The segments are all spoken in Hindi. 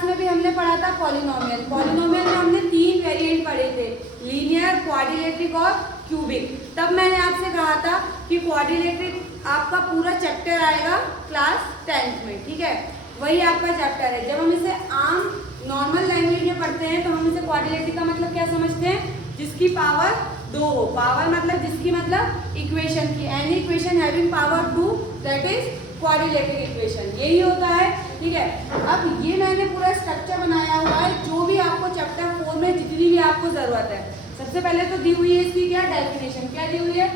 क्लास में भी हमने पढ़ा था पॉलिनोमियल। पॉलिनोमियल में हमने 3 वेरिएंट पढ़े थे, लीनियर, क्वाड्रिलेटरिक और क्यूबिक। तब मैंने आपसे कहा था कि क्वाड्रिलेटरिक आपका पूरा चैप्टर आएगा क्लास 10th में, ठीक है, वही आपका चैप्टर है। जब हम इसे आम नॉर्मल लैंग्वेज में पढ़ते हैं तो हम इसे क्वाड्रिलेटरिक का मतलब क्या समझते हैं, जिसकी पावर 2 हो। पावर मतलब जिसकी मतलब इक्वेशन की, any equation having power 2 that is quadrilateric equation, यही होता है, ठीक है। अब ये मैंने पूरा स्ट्रक्चर बनाया हुआ है, जो भी आपको चैप्टर 4 में जितनी भी आपको जरूरत है। सबसे पहले तो दी हुई है इसकी क्या डेफिनेशन, क्या दी हुई है,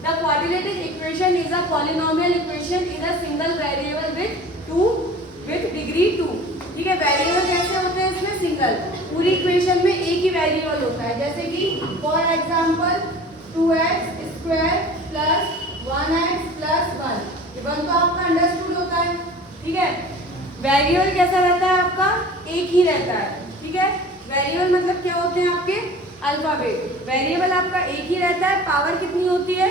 the quadrilateric equation is a polynomial equation in a single variable with degree 2, ठीक है। वेरिएबल कैसे होते हैं इसमें, सिंगल, पूरी इक्वेशन में एक ही वेरिएबल होता है, जैसे कि for example 2x² plus 1x plus 1, ये 1 तो आपका अंडरस्टूड होता है, ठीक है। वेरिएबल कैसा रहता है आपका, एक ही रहता है, ठीक है। वेरिएबल मतलब क्या होते हैं आपके अल्फाबेट। वेरिएबल आपका एक ही रहता है, पावर कितनी होती है,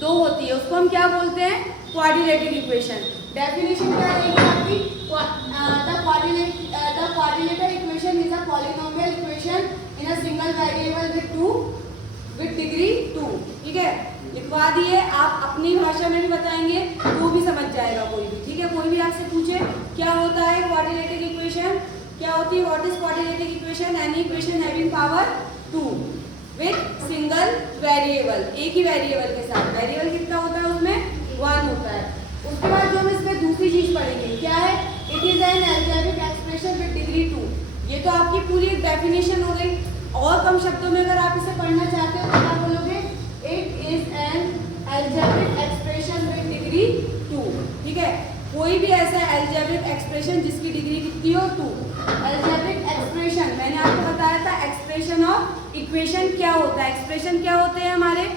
2 होती है, उसको हम क्या बोलते हैं, क्वाड्रिलेटरिक इक्वेशन। डेफिनेशन क्या रहेगी आपकी, the quadrilateric equation is a polynomial equation in a single variable with degree 2, ठीक है। लिखवा दिए, आप अपनी भाषा में भी बताएंगे तो भी समझ जाएगा कोई भी, ठीक है। कोई भी आपसे पूछे क्या होता है क्वाड्रिलेटरिक इक्वेशन, क्या होती है, what is quadrilateric equation, any equation having power 2 with single variable, एक ही वेरिएबल के साथ। वेरिएबल कितना होता है उसमें, 1 होता है। उसके बाद जो हम इसमें दूसरी चीज पढ़ेंगे क्या है, it is an algebraic expression with degree 2। ये तो आपकी पूरी एक डेफिनेशन हो गई। और कम शब्दों में अगर आप इसे पढ़ना चाहते हो तो क्या बोलोगे, it is an algebraic expression with degree 2, ठीक है। कोई भी ऐसा अलजेब्रिक एक्सप्रेशन जिसकी डिग्री कितनी हो, 2। अलजेब्रिक एक्सप्रेशन मैंने आपको बताया था, एक्सप्रेशन ऑफ इक्वेशन क्या होता है। एक्सप्रेशन क्या होते हैं हमारे,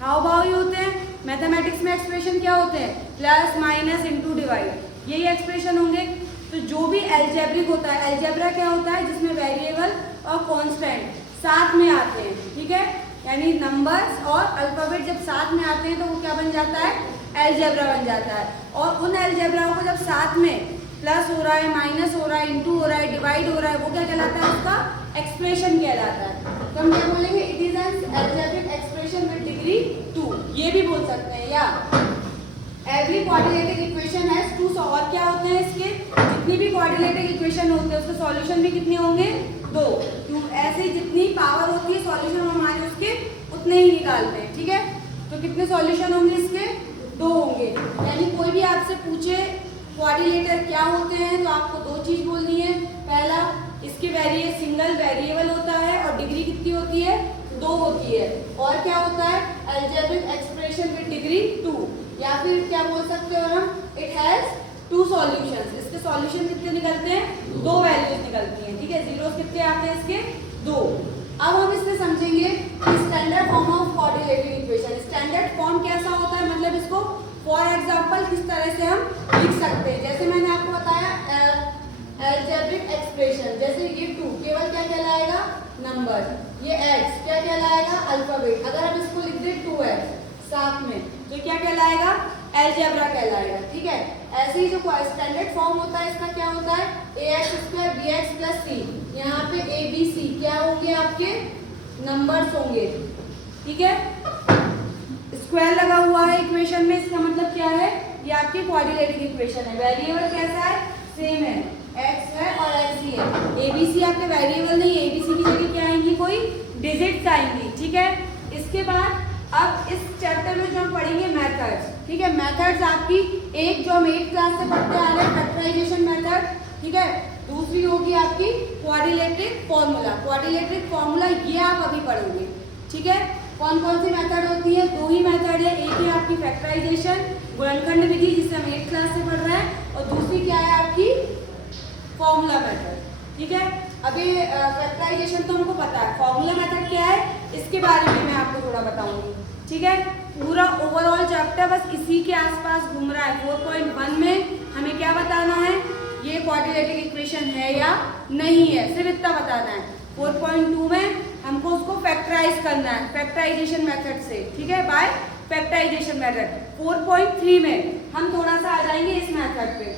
हाव भाव ही होते हैं। मैथमेटिक्स में एक्सप्रेशन क्या होते हैं, प्लस माइनस इनटू डिवाइड, यही एक्सप्रेशन होंगे। तो जो भी अलजेब्रिक होता है, अलजेब्रा क्या होता है, जिसमें वेरिएबल और कांस्टेंट साथ में आते हैं, ठीक है, यानी नंबर्स और अल्फाबेट जब साथ में आते हैं तो वो क्या बन जाता है, अलजेब्रा बन जाता है। और उन अलजेब्राओं को जब साथ में प्लस हो रहा है, माइनस हो रहा है, इनटू हो रहा है, डिवाइड हो रहा है, वो क्या कहलाता है, उसका एक्सप्रेशन कहलाता है। तो हम क्या बोलेंगे, it is an algebraic expression with degree 2, ये भी बोल सकते हैं। या एवरी क्वाड्रिलेटरिक इक्वेशन हैज 2 सॉल्व, और क्या होते हैं इसके, जितनी भी क्वाड्रिलेटरिक इक्वेशन होते हैं उसके सॉल्यूशन भी कितने होंगे, 2। ऐसे ही जितनी पावर होती है सॉल्यूशन हमारे उसके उतने ही निकालते हैं, ठीक है। तो कितने सॉल्यूशन होंगे इसके, 2 होंगे। यानी कोई भी आपसे पूछे क्वाड्रिलेटर क्या होते हैं तो आपको 2 चीज बोलनी है। पहला, इसके सिंगल वेरिएबल होता है और डिग्री कितनी होती है, 2 होती है। और क्या होता है, अलजेब्रिक एक्सप्रेशन विद डिग्री 2, या फिर क्या बोल सकते हो हम, इट हैज 2 सॉल्यूशंस। इसके सॉल्यूशन कितने निकलते हैं, 2 वैल्यूज निकलती हैं, ठीक है। जीरोस कितने आते हैं इसके, 2। अब हम इससे समझेंगे कि standard form of quadrilateric equation. Standard form कैसा होता है, मतलब इसको फॉर एग्जांपल किस तरह से हम लिख सकते हैं। जैसे मैंने आपको बताया अलजेब्रिक एक्सप्रेशन, जैसे ये 2 केवल क्या कहलाएगा, नंबर, ये x क्या कहलाएगा, अल्फाबेट। अगर हम इसको लिख दें 2x साथ में तो क्या कहलाएगा, अलजेब्रा कहलाएगा, ठीक है। ऐसे ही जो स्टैंडर्ड फॉर्म होता है इसका क्या होता है, ax² bx + c, यहाँ पे a b c क्या होंगे, आपके नंबर्स होंगे, ठीक है। स्क्वायर लगा हुआ है इक्वेशन में, इसका मतलब क्या है, ये आपकी क्वाड्रिलेटरिक इक्वेशन है। वेरिएबल कैसा है, सेम है, x है और x ही है। a b c आपके वेरिएबल नहीं, a b c की जगह क्या आएंगी, कोई डिजिट्स आएंगी, ठीक है। इसके बाद अब इस चैप्टर में जो हम पढ़ेंगे मेथड्स, ठीक है। मेथड्स आपकी एक जो हम 8th क्लास से पढ़ते आ रहे हैं, फैक्टराइजेशन मेथड, ठीक है। दूसरी होगी आपकी क्वाड्रिलेटरिक फॉर्मूला। क्वाड्रिलेटरिक फॉर्मूला ये आप अभी पढ़ोगे, ठीक है। कौन कौन सी मेथड होती है, 2 ही मेथड है। एक है आपकी फैक्टराइजेशन गुणनखंड विधि, जिसे हम 8th क्लास से पढ़ रहे हैं, और दूसरी क्या है आपकी फॉर्मूला मेथड, ठीक है। अभी फैक्टराइजेशन तो हमको पता है, फॉर्मूला मेथड क्या है इसके बारे में मैं आपको थोड़ा बताऊंगी, ठीक है। पूरा ओवरऑल चैप्टर बस इसी के आसपास घूम रहा है। 4.1 में हमें क्या बताना है, ये क्वाड्रिलेटरिक इक्वेशन है या नहीं है, सिर्फ इतना बताना है। 4.2 में हमको उसको फैक्टराइज करना है फैक्टराइजेशन मेथड से, ठीक है, बाय फैक्टराइजेशन मेथड। 4.3 में हम थोड़ा सा आ जाएंगे इस मेथड पे,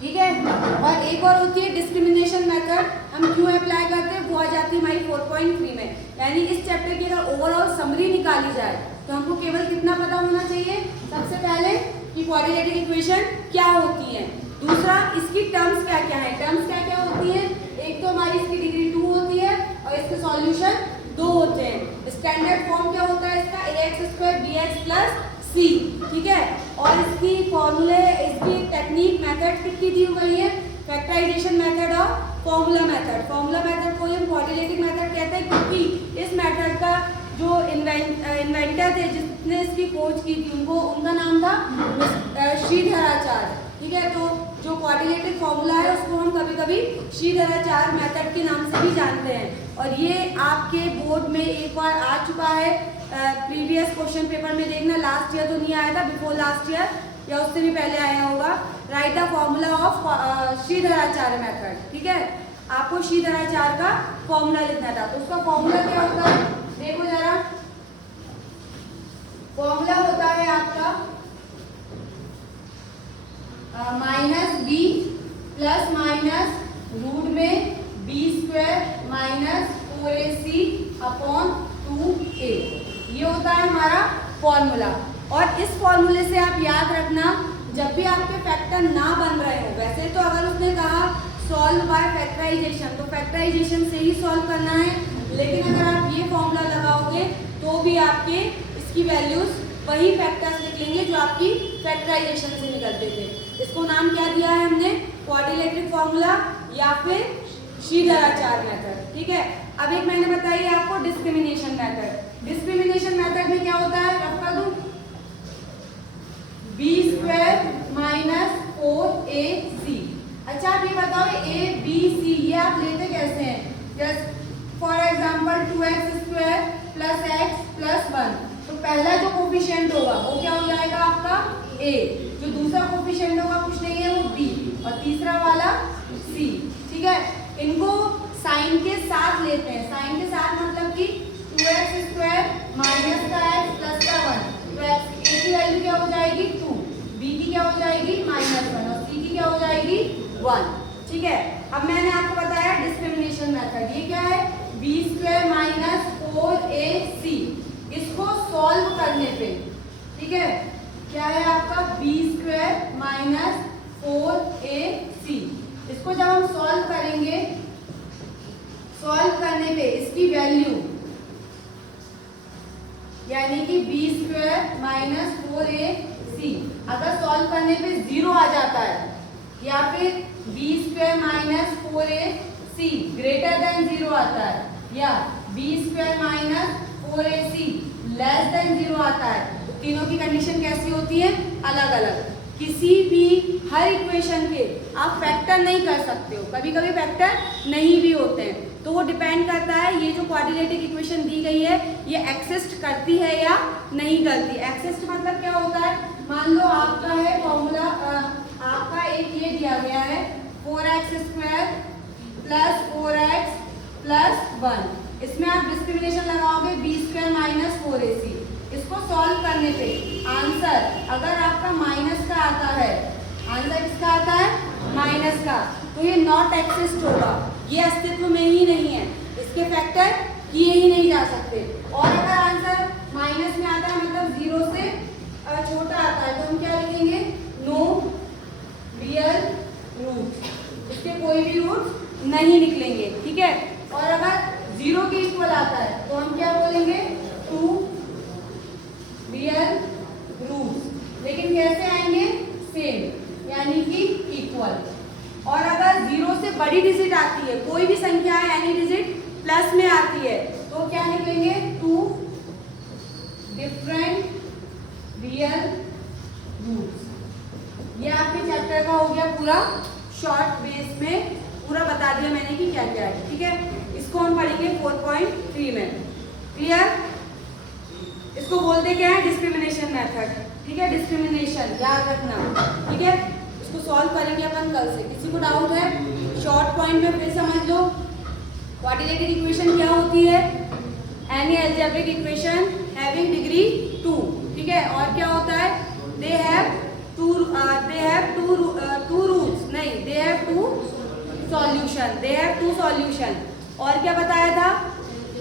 ठीक है। और एक और होती है डिस्क्रिमिनेशन मेथड, हम क्यों अप्लाई करते हैं, वो आ जाती है हमारी 4.3 में। यानी इस चैप्टर की अगर ओवरऑल समरी निकाली जाए तो हमको केवल कितना पता होना चाहिए, सबसे पहले कि क्वाड्रेटिक इक्वेशन क्या होती है, दूसरा इसकी टर्म्स क्या क्या है, टर्म्स क्या क्या होती है, एक तो हमारी इसकी डिग्री 2 होती है और इसके सॉल्यूशन 2 होते हैं। स्टैंडर्ड फॉर्म क्या होता है इसका, ax² bx + c, ठीक है। और इसकी फॉर्मूले, इसकी टेक्निक मेथड कितनी दी हुई है, फैक्टराइजेशन मेथड और फॉर्मूला मेथड। फॉर्मूला मेथड को हम क्वाड्रेटिक मेथड कहते हैं क्योंकि इस मेथड का जो इन्वेंटर थे, जिसने इसकी खोज की थी, उनका नाम था श्रीधराचार्य, ठीक है। तो जो क्वाड्रेटिक फॉर्मूला है उसको हम कभी कभी श्रीधराचार्य मेथड के नाम से भी जानते हैं। और ये आपके बोर्ड में एक बार आ चुका है, प्रीवियस क्वेश्चन पेपर में देखना, लास्ट ईयर तो नहीं आया था, बिफोर लास्ट ईयर या उससे भी पहले आया होगा। Right the formula of Shridharacharya method, ठीक है। आपको श्रीधराचार्य का फॉर्मूला लिखना था, तो उसका फॉर्मूला क्या होता है, देखो जरा, फॉर्मूला होता है आपका -b ± रूट में b² - 4ac/2a, ये होता है हमारा फॉर्मूला। और इस फॉर्मूले से आप याद रखना, जब भी आपके फैक्टर ना बन रहे हो, वैसे तो अगर उसने कहा सॉल्व बाय फैक्टराइजेशन, तो फैक्टराइजेशन से ही सॉल्व करना है, लेकिन अगर आप ये फॉर्मूला लगाओगे तो भी आपके इसकी वैल्यूज वही फैक्टर्स निकलेंगे जो आपकी फैक्टराइजेशन से निकलते थे। इसको नाम क्या दिया है हमने, क्वाड्रेटिक फॉर्मूला या फिर श्रीधराचार्य मेथड, ठीक है। अब एक मैंने बताई आपको डिस्क्रिमिनेशन मेथड। डिस्क्रिमिनेशन मेथड में क्या होता है, रख कर दूं, b² - 4ac। अच्छा आप ये बताओ a b c ये आप लेते कैसे हैं, just for example 2x² + x + 1, तो पहला जो कोफिशिएंट होगा वो क्या हो जाएगा आपका a, जो दूसरा कोफिशिएंट होगा कुछ नहीं है वो b, और तीसरा वाला c, ठीक है। इनको साइन के साथ लेते हैं, साइन के साथ मतलब कि 2x² - x + 1, तो a की वैल्यू क्या हो जाएगी 2, b की क्या हो जाएगी -1 और c की क्या हो जाएगी 1, ठीक है। अब मैंने आपको बताया डिस्क्रिमिनेशन मेथड, ये क्या है, b² - 4ac, इसको सॉल्व करने पे, ठीक है, क्या है आपका b² - 4ac, इसको जब हम सॉल्व करेंगे, सॉल्व करने पे इसकी वैल्यू यानी कि b² - 4ac अगर सॉल्व करने पे 0 आ जाता है, या फिर b² - 4ac ग्रेटर देन 0 आता है, या b² - 4ac लेस देन 0 आता है, तो तीनों की कंडीशन कैसी होती है, अलग अलग। किसी भी हर इक्वेशन के आप फैक्टर नहीं कर सकते हो, कभी कभी फैक्टर नहीं भी होते हैं, तो वो डिपेंड करता है ये जो क्वाड्रेटिक इक्वेशन दी गई है ये एक्सिस्ट करती है या नहीं करती। एक्सिस्ट मतलब क्या होता है, मान लो आपका है फॉर्मूला, आपका एक ये दिया गया है 4x² + 4x + 1, इसमें आप डिस्क्रिमिनेशन लगाओगे b² - 4ac, इसको सॉल्व करने पे आंसर अगर आपका माइनस का आता है, आंसर किसका आता है माइनस का, तो ये नॉट एक्सिस्ट होगा, ये अस्तित्व में ही नहीं है, इसके फैक्टर किए ही नहीं जा सकते। और अगर आंसर माइनस में आता है मतलब 0 से छोटा आता है, तो हम क्या लिखेंगे, नो रियल रूट, इसके कोई भी रूट नहीं निकलेंगे, ठीक है। और अगर 0 के इक्वल आता है तो हम क्या बोलेंगे, 2 रियल रूट्स, लेकिन कैसे आएंगे, सेम यानी कि इक्वल। और अगर 0 से बड़ी डिजिट आती है, कोई भी संख्या है एनी डिजिट प्लस में आती है, तो क्या निकलेंगे, 2 डिफरेंट रियल रूट्स। ये आपके चैप्टर का हो गया पूरा, शॉर्ट बेस में पूरा बता दिया मैंने कि क्या क्या है, ठीक है। इसको हम पढ़ेंगे 4.3 में, क्लियर। इसको बोलते क्या है, डिस्क्रिमिनेशन मेथड, ठीक है, डिस्क्रिमिनेशन याद रखना, ठीक है। इसको सॉल्व करेंगे अपन कल से। किसी को डाउट है, शॉर्ट पॉइंट में फिर समझ लो, क्वाड्रेटिक इक्वेशन क्या होती है, any algebraic equation having degree 2, ठीक है। और क्या होता है, दे हैव टू रूट्स, नहीं solution, they have two solution. और क्या बताया था,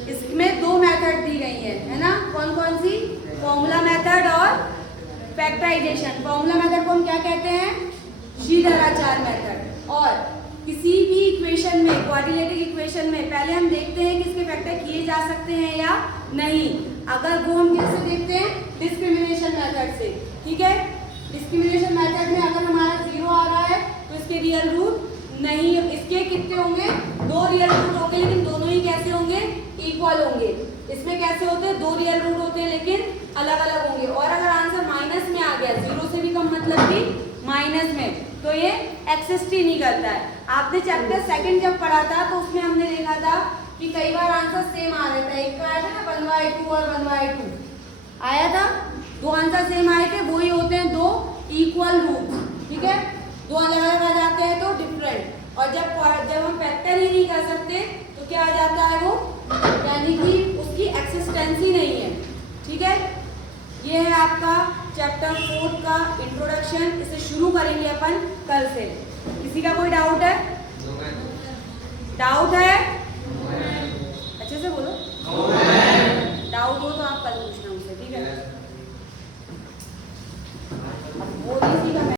इसमें दो मेथड दी गई है ना, कौन कौन सी, फॉर्मूला मेथड और फैक्टराइजेशन। फॉर्मूला मेथड को हम क्या कहते हैं, श्रीधराचार्य मेथड। और किसी भी इक्वेशन में, क्वाड्रिलेटरल इक्वेशन में पहले हम देखते हैं कि इसके फैक्टर किए जा सकते हैं या नहीं। अगर वो हम कैसे देखते हैं, डिस्क्रिमिनेशन मेथड से, ठीक है। डिस्क्रिमिनेशन मेथड में अगर हमारा 0 आ रहा है तो इसके रियल रूट नहीं, इसके कितने होंगे, 2 रियल रूट होंगे, लेकिन दोनों ही कैसे होंगे, इक्वल होंगे। इसमें कैसे होते हैं, 2 रियल रूट होते हैं लेकिन अलग अलग होंगे। और अगर आंसर माइनस में आ गया, 0 से भी कम मतलब कि माइनस में, तो ये एक्सिस्ट ही नहीं करता है। आपने चैप्टर सेकंड जब पढ़ा था तो उसमें हमने देखा था कि कई बार आंसर सेम आ रहा था। एक का आया था ना 1/2 और 1/2 आया था, 2 आंसर सेम आए थे, वही होते हैं 2 इक्वल रूट, ठीक है। 2 अलग अलग आ जाते हैं तो डिफरेंट। और जब हम फैक्टर ही नहीं कर सकते तो क्या आ जाता है वो, यानी कि उसकी एक्सिस्टेंस ही नहीं है, ठीक है। ये है आपका चैप्टर 4 का इंट्रोडक्शन। इसे शुरू करेंगे अपन कल से। किसी का कोई डाउट है, डाउट है?